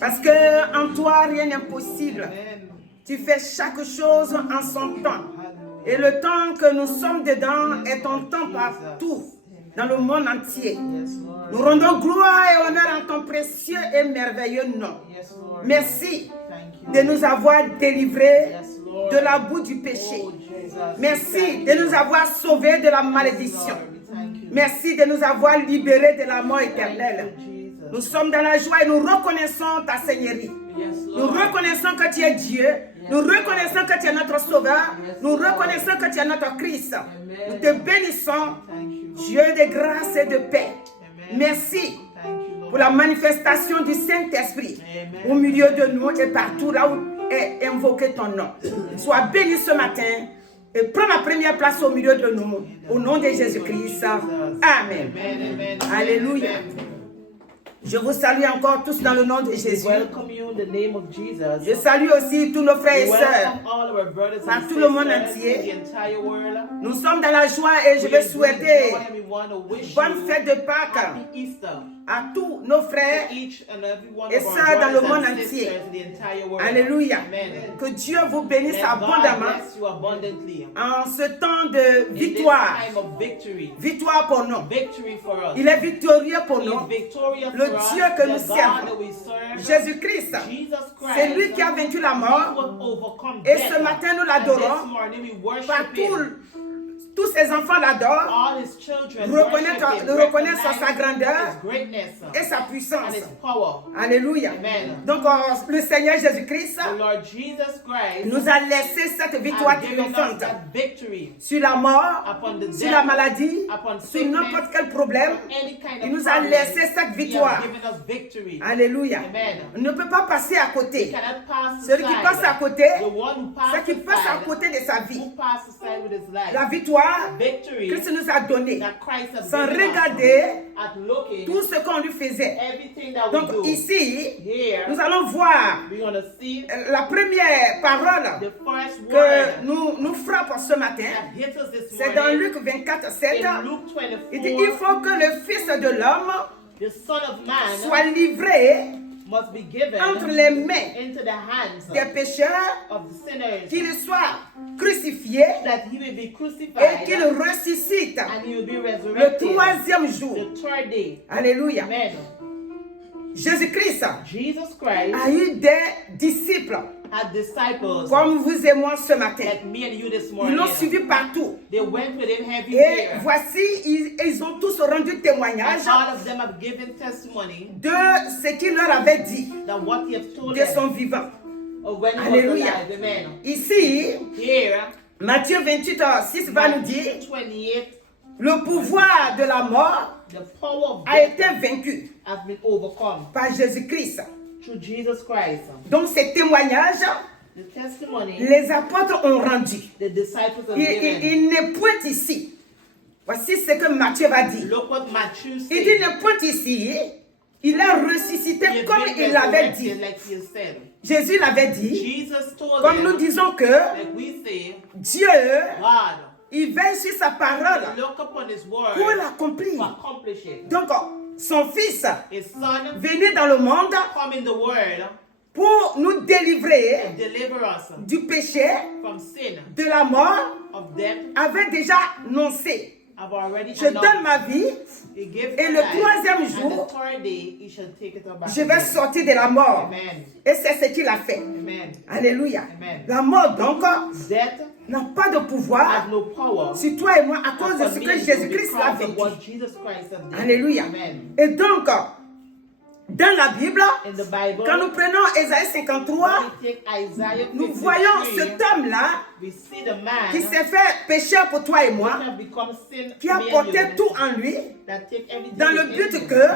Parce que en toi, rien n'est impossible. Tu fais chaque chose en son temps. Et le temps que nous sommes dedans est ton temps partout, dans le monde entier. Nous rendons gloire et honneur en ton précieux et merveilleux nom. Merci de nous avoir délivrés de la boue du péché. Merci de nous avoir sauvés de la malédiction. Merci de nous avoir libérés de la mort éternelle. Nous sommes dans la joie et nous reconnaissons ta Seigneurie. Nous reconnaissons que tu es Dieu. Nous reconnaissons que tu es notre Sauveur. Nous reconnaissons que tu es notre Christ. Nous te bénissons, Dieu de grâce et de paix. Merci pour la manifestation du Saint-Esprit au milieu de nous et partout là où est invoqué ton nom. Sois béni ce matin et prends la première place au milieu de nous. Au nom de Jésus-Christ. Amen. Alléluia. Je vous salue encore tous dans le nom de Jésus. Je salue aussi tous nos frères et sœurs par tout le monde entier. Nous sommes dans la joie et je vais souhaiter bonne fête de Pâques à tous nos frères each and every one et of our sœurs dans le brothers monde and entier. sisters in the entire world. Alléluia. Amen. Que Dieu vous bénisse Let God abondamment bless you abundantly. en ce temps de In this victoire. time of victory. Victoire pour nous. Victory for us. Il est victorieux pour He nous. is victorious Le for us. Dieu que The nous God servons. that we serve. Jésus-Christ, Jesus Christ. c'est lui qui a vaincu la He mort. will overcome Et death. ce matin, nous And l'adorons. this morning we worship Par him. tous ses enfants l'adorent. All his children Reconnaissent worship him, reconnaissent recognize sa grandeur his greatness et sa and puissance. his power. Alléluia. Amen. Donc, le Seigneur Jésus-Christ The Lord Jesus Christ nous a laissé cette victoire has given us triomphante that victory sur la mort, upon the sur la death, maladie, upon sur sickness, n'importe quel problème. any kind Il of nous a problem. laissé cette He has victoire. given us victory. Alléluia. Amen. On ne peut pas passer à We côté. cannot pass Celui qui aside. passe à côté, The one who c'est passes qui passe à aside, côté de sa vie. who passes aside with his life. La victoire, Victory Christ nous a donné that Christ has sans given regarder us at looking tout ce qu'on lui faisait. everything that we Donc do. ici, Here, nous allons voir we're going to see la première parole the first que word nous frappe ce matin. that hits us this C'est dans morning. Luc 24, 7. In Luke 24, Il dit, il faut que le Fils de l'homme the Son of Man soit livré must be given entre les mains into the hands des pécheurs, of the sinners, qu'il soit crucifié that he will be et crucified qu'il ressuscite and he will be le resurrected troisième jour. the third day. Alléluia. Amen. Jésus-Christ Jesus Christ a eu des disciples had disciples comme vous et moi ce matin. like me and you this Ils morning. l'ont suivi partout. They went with him Et everywhere. voici, ils ont tous rendu témoignage And all of them have given testimony de ce qu'il leur avait dit that what he has told de them son vivant. of when he was Alléluia. alive. Amen. Ici, Here, Matthieu 28, 6 va nous dire, Matthew 28, le pouvoir de la mort the power of a été death vaincu has been overcome par Jésus-Christ. through Jesus Christ. Donc ces témoignages, The testimony les apôtres ont rendu. the disciples have Il given. n'est point ici. Voici ce que Matthieu va dire. Look what Matthew Il said. dit n'est point ici. Il a ressuscité He has comme been il l'avait dit. resurrected like he has said. Jésus l'avait dit. Jesus told Comme nous them, disons que like we say, Dieu, God, il veille sur sa parole look upon his word pour l'accomplir. to accomplish it. Donc, son fils His son venait dans le monde come in the word pour nous délivrer and deliver us du péché, from sin, de la mort, of death. avait déjà annoncé. I've already Je donne ma vie, He gives et the le life, troisième and jour, the third day he shall take it up back je vais again. sortir de la mort. Amen. Et c'est ce qu'il a fait. Amen. Alléluia. Amen. La mort, donc, Death n'a pas de pouvoir has no power sur toi et moi à cause de upon ce me que and you Jésus-Christ a because of vécu. what Jesus Christ has done. Alléluia. Amen. Et donc, dans la Bible, In the Bible, quand nous prenons Ésaïe 53, when we take Isaiah nous 53, voyons cet homme-là we see the man qui s'est fait pécheur pour toi et that moi, have become sin qui a for me and porté you, tout en lui, that take everything dans le within but him. que,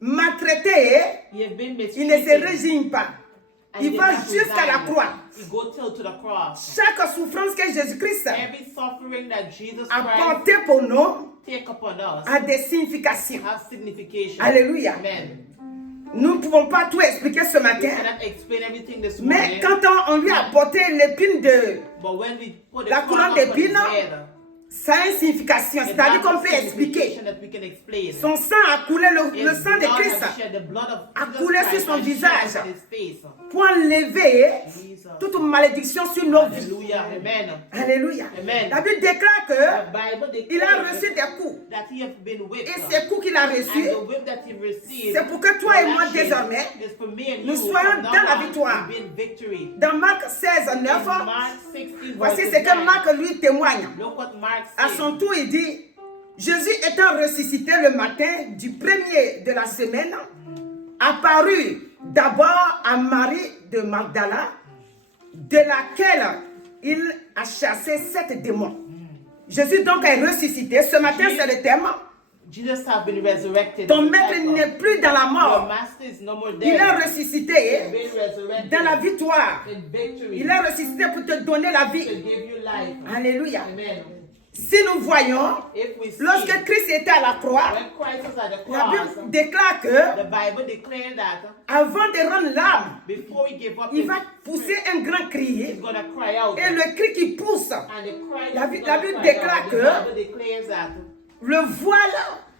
maltraité, He has been il ne se mistreated, résigne pas. and Il he va did not jusqu'à la resign. croix. He go till to the cross. Chaque souffrance que Jésus-Christ Every suffering that Jesus a Christ porté pour nous take upon us a des significations. have signification. Alléluia. Amen. Nous ne pouvons pas tout expliquer ce We matin, cannot explain everything this mais morning, quand on lui a apporté l'épine de but when we put the la crown couronne upon his d'épines, head, ça a une signification, it c'est-à-dire has qu'on a peut expliquer. signification that we can explain. Son sang a coulé, le His sang de blood Christ, has shed, the blood of a Jesus coulé sur Christ son has shed visage. upon his face. pour enlever Jesus. toute malédiction sur nos vies. Hallelujah. Amen. Alléluia. Amen. La Bible déclare The que Bible il a declares reçu des coups. that he has been whipped. Et ces coups qu'il a And reçus, the whip that he received, c'est pour que toi et moi, the lashes, désormais, is for me and nous you, soyons from dans now la on, victoire. to be in victory. dans Marc 16, 9, In Mark 16, voici verses ce que 9, Marc lui témoigne. look what Mark À says. son tour, il dit, Jésus étant ressuscité le matin du premier de la semaine, apparut d'abord à Marie de Magdala, de laquelle il a chassé 7 démons. Jésus donc est ressuscité. Ce matin, c'est le thème. Jesus has been resurrected. Ton maître n'est plus dans la Your mort. master is no more Il est dead. ressuscité He's been resurrected dans la victoire. in victory. Il est ressuscité pour te donner la To vie. give you life. Alléluia. Amen. Si nous voyons, If we see, lorsque Christ était à la croix, when Christ was at the la cross, Bible déclare que the Bible declared that avant de rendre l'âme, before he gave up il his va pousser un grand cri. he's going to cry out. Et le cri qui pousse, And the cry La is Bible gonna déclare cry out. que The Bible declares that le voile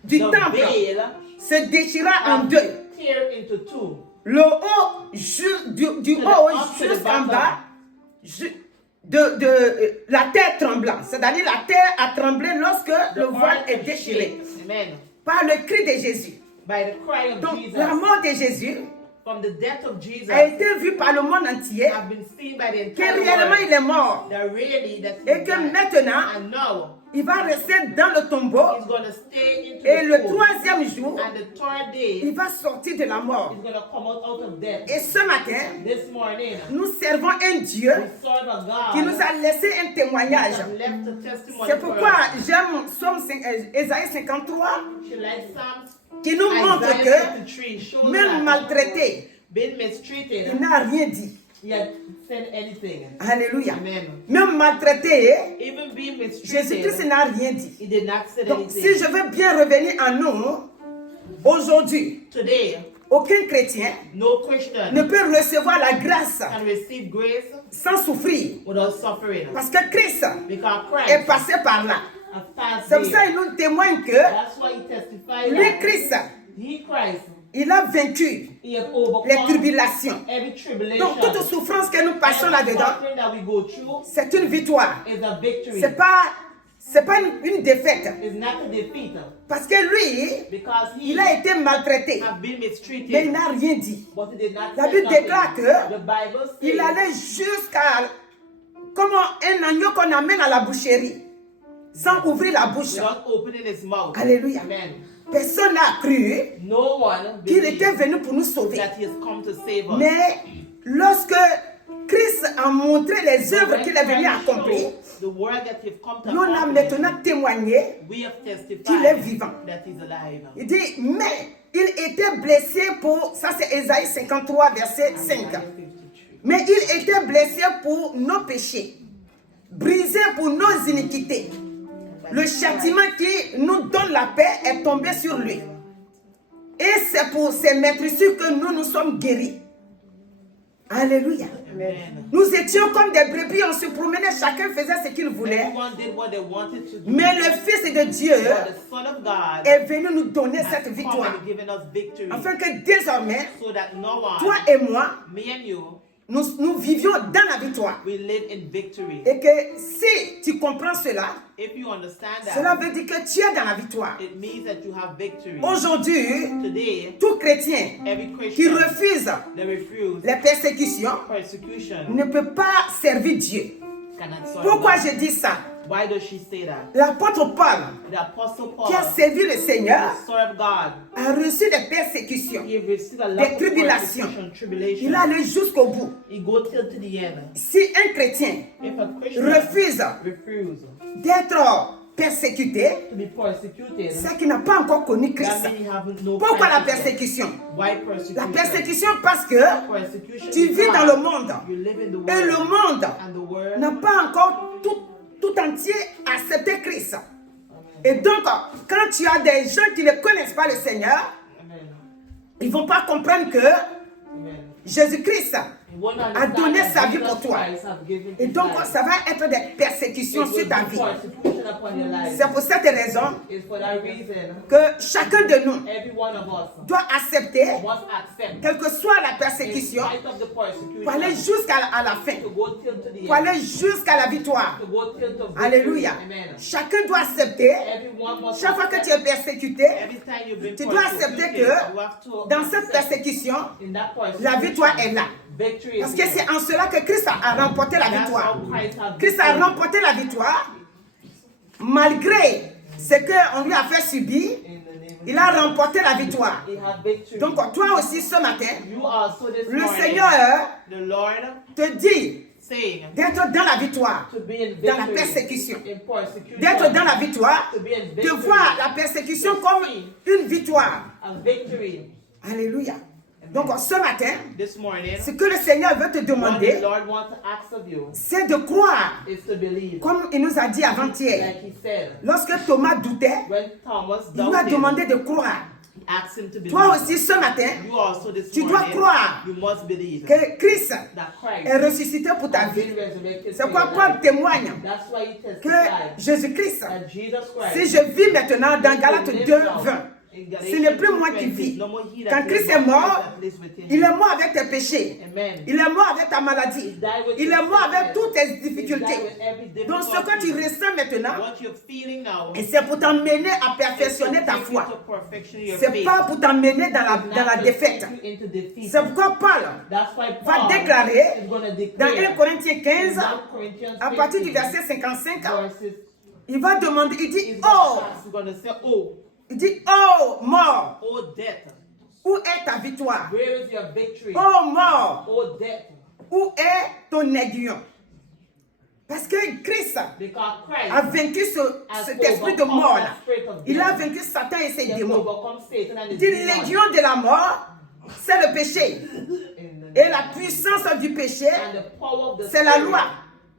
du the temple veil se déchira en deux. tear into two. Le haut, du haut jusqu'en bas, la terre tremblant. C'est-à-dire la terre a tremblé lorsque le voile est déchiré. Amen. Par le cri de Jésus. By the cry of Donc Jesus, la mort de Jésus from the death of Jesus, a été vue par le monde entier, have been seen by the que entire réellement world. il est mort. That really that Et que maintenant, and now il va rester dans le tombeau. he's going to stay into Et the le tomb. troisième jour, And the third day, il va sortir de la mort. he's going to come out of death. Et ce matin, This morning, nous servons un Dieu we serve a God qui nous a laissé un témoignage. that left a testimony C'est for pourquoi us. j'aime Ésaïe 53 She likes Psalms qui nous montre Isaiah que 53 shows même that maltraité, been mistreated, il n'a rien dit. he had said anything. Alléluia. Amen. Même maltraité, Even being Jésus-Christ mistreated, n'a rien dit. he did not say Donc, si anything. je veux bien revenir à nous, aujourd'hui, Today, aucun chrétien no Christian ne peut recevoir la grâce can receive grace sans souffrir. without suffering. Parce que Christ Because est Christ passé par là. has passed C'est pour ça there. qu'il nous témoigne que That's why he testified lui, that Christ, he, Christ, il a vaincu he has les overcome tribulations. every tribulation. Donc, toute souffrance que nous passons Every là-dedans, suffering that we go through c'est une victoire. is a victory. C'est pas une défaite. It's not a defeat. Parce que lui, Because he il a été maltraité. have been Mais il mistreated. n'a rien dit. But he did not La say Bible nothing. déclare que The Bible says il allait jusqu'à comme un agneau qu'on amène à la boucherie, sans ouvrir la bouche. without opening his mouth. Alléluia. Amen. Personne n'a cru No one qu'il believed était venu pour nous sauver. that he has come to save us. Mais lorsque Christ a montré les œuvres qu'il est venu Christ accomplir, showed the work that he has come to nous avons accomplish, maintenant témoigné. we have testified qu'il est vivant. that he's alive. Il dit, mais il était blessé pour, ça c'est Ésaïe 53, verset 5. Mais il était blessé pour nos péchés, brisé pour nos iniquités. Le châtiment qui nous donne la paix est tombé sur lui. Et c'est pour ces maîtresses que nous nous sommes guéris. Alléluia. Amen. Nous étions comme des brebis, on se promenait, chacun faisait ce qu'il voulait. Everyone did what they wanted to do. Mais le Fils de Dieu But the Son of God est venu nous donner has cette come victoire. and given us victory. Afin que désormais, So that no one, toi et moi, me and you, nous vivions dans la victoire. we live in victory. Et que si tu comprends cela, If you understand that, cela veut dire que tu es dans la victoire. it means that you have victory. Aujourd'hui, Today, tout chrétien every qui Christian refuse that refuse les persécutions persecution ne peut pas servir Dieu. cannot serve Pourquoi God. je dis ça? Why does she say that? L'apôtre Paul, The Apostle Paul, qui a servi le Seigneur, the Son of God, a reçu des persécutions. he received a lot Des of tribulations. persecution, tribulation. Il a allé jusqu'au bout. He go till to the end. Si un chrétien If a Christian refuse refuse d'être persécuté, to be persecuted, c'est qu'il n'a pas encore connu Christ. that means he haven't no Pourquoi la Christ yet. persécution? Why persecution? La persécution parce que Persecution tu vis because dans le monde. you live in the Et world. le monde And the world n'a pas encore tout entier accepté Christ. Et donc, quand tu as des gens qui ne connaissent pas le Seigneur, Amen. ils ne vont pas comprendre que Amen. Jésus-Christ You won't a understand donné that sa vie Jesus pour toi. Christ has given Et his donc, life. ça va être des persécutions It sur will ta be vie. persecution upon your life. C'est pour cette raison It's for that reason que chacun de nous every one of us doit accepter, must accept, quelle que soit la in persécution, spite of the pour aller persecution, jusqu'à la fin, to go till to the pour end, aller jusqu'à la victoire. to go till to victory. Alléluia. Amen. Chacun doit accepter, Everyone must chaque fois que tu accept. es persécuté, Every time you've been tu dois accepter persecuted, que you have to dans cette accept persécution, in that persecution, la victoire est là. victory is Parce que there. c'est en cela que Christ a remporté la That's victoire. how Christ has Christ a victory. remporté la victoire malgré ce qu'on lui a fait subir. In the name of Il a remporté la victoire. He had victory. Donc toi aussi ce matin, You also this le morning, Seigneur the Lord te dit saying d'être dans la victoire, to be in dans la victory, persécution. in persecution, D'être dans la victoire, to be in de victory, voir la persécution comme une victoire. a victory. Alléluia. Donc ce matin, This morning, ce que le Seigneur veut te what the demander, Lord wants to ask of you c'est de croire, is to believe. comme il nous a dit avant-hier. Like he said, Lorsque Thomas doutait, when Thomas il nous a doubted, demandé de croire. Ask him to believe. Toi aussi, ce matin, You also this tu dois morning, croire you must believe que Christ that Christ est ressuscité pour ta has vie. been resurrected C'est for pourquoi your Paul life. témoigne That's why he que testified Jésus-Christ, that Jesus Christ, si je vis maintenant dans Galates 2, 20, ce n'est plus moi qui vis. Quand Christ est mort, il est mort avec tes péchés. Amen. Il est mort avec ta maladie. Il est mort avec toutes tes difficultés. Donc ce que tu ressens maintenant, What you're feeling now et c'est pour t'emmener à perfectionner ta foi. C'est pas pour t'emmener dans la défaite. C'est pourquoi Paul va déclarer dans 1 Corinthiens 15, à partir du verset 55, il va demander, il dit, oh mort, Oh death, où est ta victoire? where is your victory? Oh mort, Oh death, où est ton aiguillon? Parce que Christ because Christ a vaincu cet esprit de mort là. Il a vaincu Satan et ses has démons. overcome Satan and Il his dit demons. l'aiguillon de la mort, c'est le péché. Et la puissance du péché, And the power of the c'est la Spirit loi.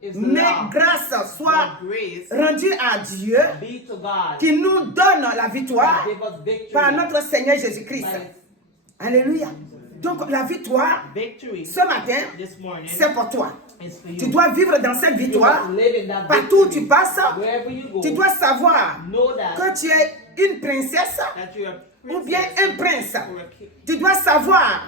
is the Mais law. grâce soit But grace rendue à Dieu be to God qui nous donne la victoire that give us victory. par notre Seigneur Jésus-Christ. By Alléluia. Donc la victoire, victory ce matin, this morning c'est pour toi. is for Tu you. dois vivre dans cette You victoire. must live in that Partout où tu victory. passes, Wherever you go, tu dois savoir know that, que tu es une princesse that you're a ou bien princess un prince. or a king. Tu dois savoir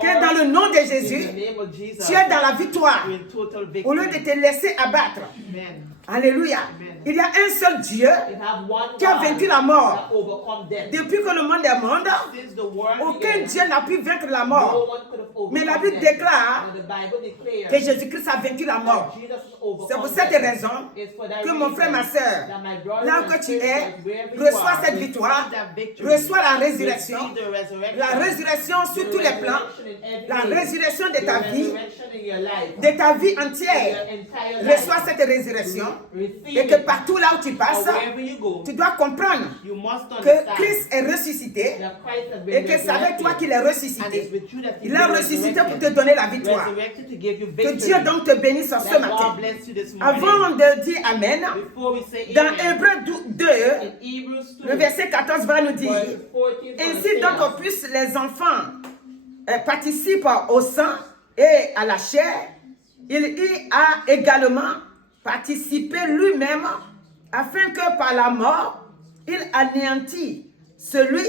que dans le nom de In Jésus, the name of Jesus, tu es dans la victoire you're in total au lieu de victory. te laisser abattre. Amen. Alléluia. Il y a un seul Dieu You have one qui a God vaincu la mort. that overcome death. Depuis que le monde est monde, Since the world aucun began, Dieu n'a pu vaincre la no mort. one could have overcome Mais la Bible death. déclare And the Bible declares que Jésus-Christ a vaincu la mort. that Jesus has overcome C'est pour cette death. raison It's for that que mon reason frère, ma soeur, that my brother là and que tu sister, es, wherever you reçois are, cette receive victoire, that victory. reçois la résurrection, Receive the resurrection. la résurrection sur The tous les plans, resurrection in every la way. résurrection de ta The vie, resurrection in your life. de ta vie In entière. your entire life. Reçois cette résurrection Receive et que it. partout là où tu passes, Or wherever you go, tu dois comprendre you must que understand Christ est ressuscité that Christ has been et que c'est avec toi resurrected. qu'il est And ressuscité. it's with you that Il he's a been ressuscité pour te resurrected. donner la victoire. Resurrected to give you Que victory. Dieu donc te bénisse ce That matin. God bless you this morning. Avant de dire Amen, Before we say dans amen, Hébreux 2, in Hebrews 2, le verset 14 va nous dire, verse 14 ainsi says, donc plus les enfants participent au sang et à la chair, il y a également participé lui-même afin que par la mort, il anéantit celui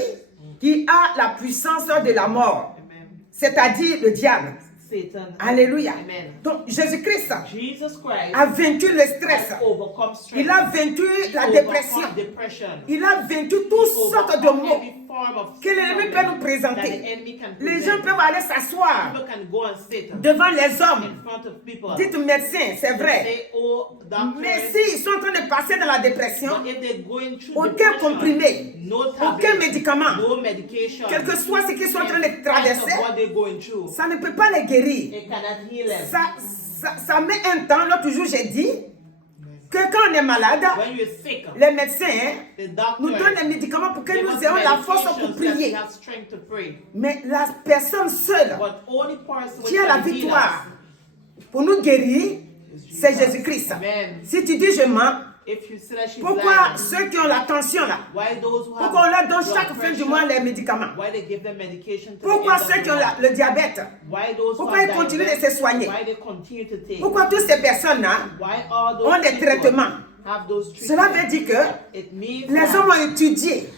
qui a la puissance de la mort, Amen. c'est-à-dire le diable. Satan. Alléluia. Amen. Donc Jésus-Christ Jesus Christ a vaincu le stress. has overcome stress. Il a vaincu la Overcome dépression. depression. Il a vaincu toutes sortes de Overcome mots every form of que l'ennemi suffering peut nous that the présenter. enemy can Les present. gens peuvent aller s'asseoir People can go and sit devant les in hommes. front of people. Dites médecin, c'est They vrai. say, oh, doctor, Mais s'ils sont en train de passer dans la dépression, but if they're going through aucun depression, comprimé, no aucun tablet, médicament, no medication, quel que soit ce qu'ils sont en train de in spite traverser, of what they're going through, ça ne peut pas les guérir. it cannot heal them. Ça met un temps. L'autre jour, j'ai dit que quand on est malade, When you're sick, les médecins the doctor nous donnent des médicaments pour que give nous us ayons la force medications pour that we prier. have strength to pray. Mais la personne seule But only person qui a la can heal victoire pour nous guérir, c'est Jésus-Christ. Amen. Si tu dis je mens, If you say that she's pourquoi lying, ceux qui ont la tension là, why those who have pourquoi on leur donne blood chaque fin du pressure, mois les médicaments? why they give them medication to Pourquoi the end ceux of qui the ont month? le diabète? Why those who Pourquoi have ils continuent de diabetes, se soigner? why they continue to take? Pourquoi toutes ces personnes-là Why all those ont des people traitements? have those Cela treatments? veut dire que It means les that hommes ont étudié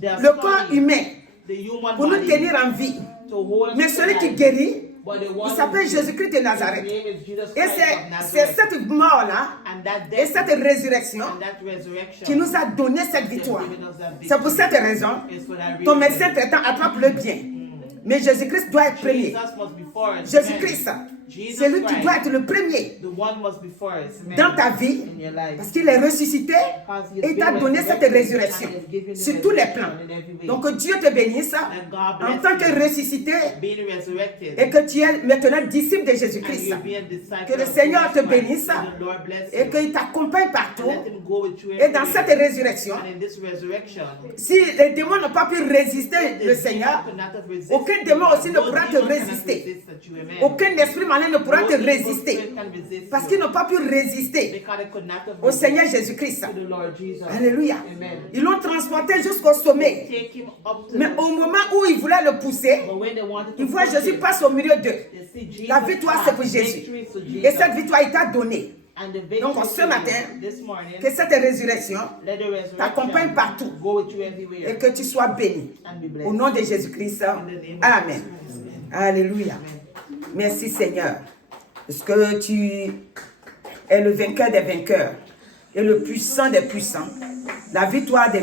they have le corps studied humain the human pour nous body tenir en vie. to hold Mais us celui qui alive. guérit, But the one il who s'appelle heals, Jésus-Christ de his Nazareth. name is Jesus Et Christ of c'est Nazareth. cette mort-là And that et death cette résurrection and that resurrection qui nous a donné cette has victoire. given us that C'est pour victory. cette raison, It's for that ton reason. médecin traitant attrape le bien. Mais Jésus-Christ doit être premier. Jesus must be first. Jésus-Christ, Jesus c'est lui qui Christ, doit être le premier the one must be first. Amen. dans ta vie In your life. parce qu'il est ressuscité Because he has et il t'a been donné cette resurrected résurrection and has given you sur tous les plans. resurrection in every way. Donc que Dieu te bénisse And God en bless tant que you. ressuscité Being resurrected. et que tu es maintenant disciple de And Jésus-Christ. you be a disciple Que le of Seigneur Jesus te Christ. bénisse And the Lord bless et you. qu'il t'accompagne partout. And let him go with you Et dans everywhere. cette résurrection, And in this resurrection, si les démons n'ont pas pu résister the le Seigneur, demon could not have resisted aucun démon you. aussi ne No pourra te demon cannot résister. resist you. Amen. Aucun esprit malin ne pourra No te evil résister. spirit can resist Parce you. qu'ils n'ont pas pu résister Because they could not have au Seigneur Jésus-Christ. to the Lord Jesus. Alléluia. Amen. Ils l'ont transporté jusqu'au sommet. Take him up to Mais au moment où ils voulaient le pousser, But when they wanted to ils voient push Jésus him, passe au milieu d'eux. they see Jesus La victoire, pass. c'est pour Jésus. Victory is to Et Jesus. cette victoire, il t'a donné. And the victory Donc, is ce to matin, you. This morning, que cette résurrection let the resurrection t'accompagne partout go with you everywhere et que tu sois béni. and be blessed. Au nom de Jésus-Christ. Amen. Alléluia. Merci Seigneur. Parce que tu es le vainqueur des vainqueurs et le puissant des puissants. La victoire des